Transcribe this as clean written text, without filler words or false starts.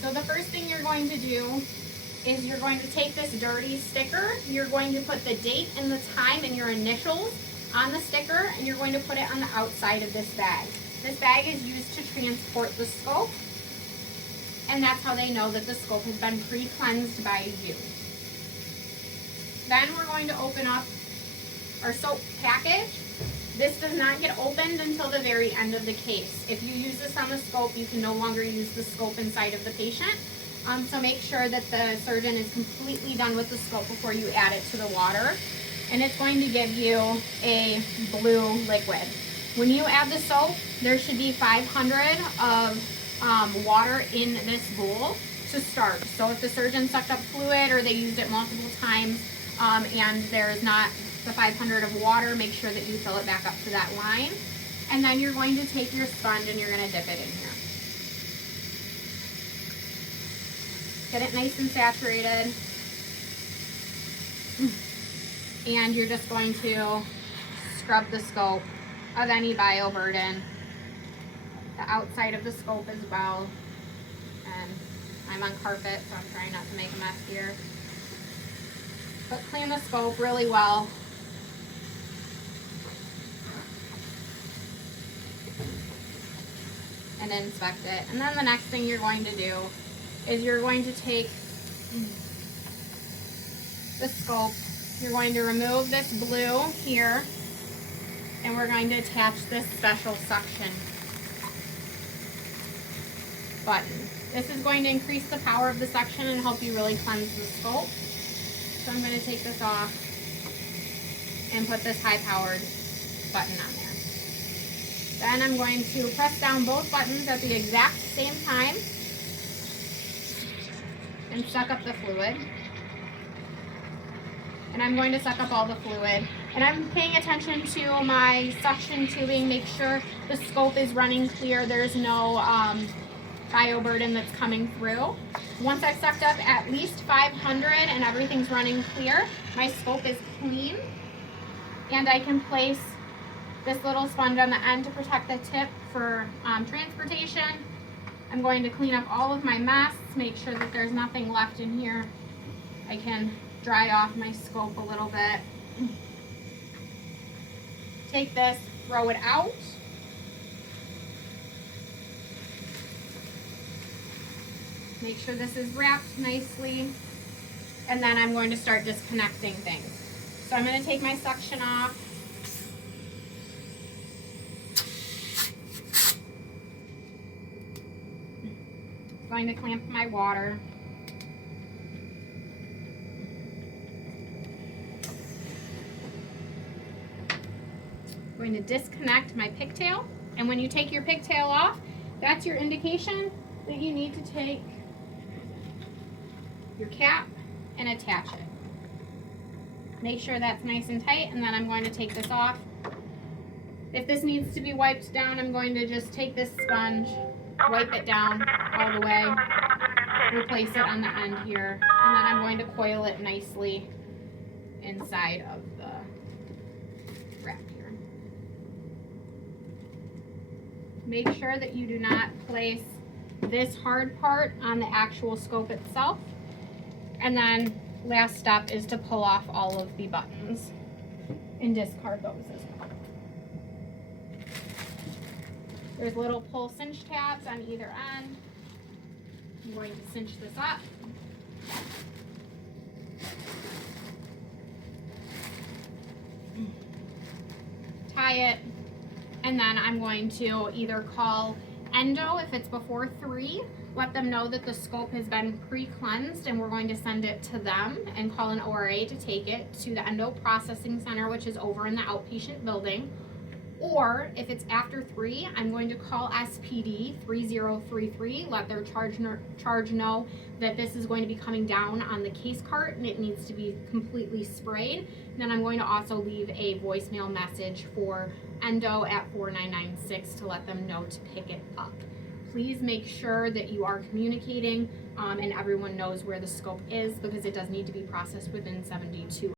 So the first thing you're going to do is you're going to take this dirty sticker, you're going to put the date and the time and your initials on the sticker, and you're going to put it on the outside of this bag. This bag is used to transport the scope, and that's how they know that the scope has been pre-cleansed by you. Then we're going to open up our soap package. This does not get opened until the very end of the case. If you use this on the scope, you can no longer use the scope inside of the patient. So make sure that the surgeon is completely done with the scope before you add it to the water. And it's going to give you a blue liquid. When you add the soap, there should be 500 of water in this bowl to start. So if the surgeon sucked up fluid or they used it multiple times and there's not the 500 of water, make sure that you fill it back up to that line. And then you're going to take your sponge and you're going to dip it in here. Get it nice and saturated. And you're just going to scrub the scope of any bioburden, the outside of the scope as well. And I'm on carpet, so I'm trying not to make a mess here. But clean the scope really well. And inspect it. And then the next thing you're going to do is you're going to take the scope, you're going to remove this blue here, and we're going to attach this special suction button. This is going to increase the power of the suction and help you really cleanse the scope. So I'm going to take this off and put this high-powered button on there. Then I'm going to press down both buttons at the exact same time and suck up the fluid. And I'm going to suck up all the fluid. And I'm paying attention to my suction tubing, make sure the scope is running clear, there's no bioburden that's coming through. Once I've sucked up at least 500 and everything's running clear, my scope is clean, and I can place this little sponge on the end to protect the tip for transportation. I'm going to clean up all of my mess, make sure that there's nothing left in here. I can dry off my scope a little bit. Take this, throw it out. Make sure this is wrapped nicely. And then I'm going to start disconnecting things. So I'm going to take my suction off. Going to clamp my water. Going to disconnect my pigtail, and when you take your pigtail off, that's your indication that you need to take your cap and attach it. Make sure that's nice and tight, and then I'm going to take this off. If this needs to be wiped down, I'm going to just take this sponge, wipe it down all the way, replace it on the end here, and then I'm going to coil it nicely inside of the wrap here. Make sure that you do not place this hard part on the actual scope itself. And then last step is to pull off all of the buttons and discard those as well. There's little pull cinch tabs on either end. I'm going to cinch this up. Tie it, and then I'm going to either call endo if it's before 3, let them know that the scope has been pre-cleansed, and we're going to send it to them, and call an ORA to take it to the endo processing center, which is over in the outpatient building. Or if it's after 3, I'm going to call SPD 3033, let their charge know that this is going to be coming down on the case cart and it needs to be completely sprayed. And then I'm going to also leave a voicemail message for endo at 4996 to let them know to pick it up. Please make sure that you are communicating and everyone knows where the scope is, because it does need to be processed within 72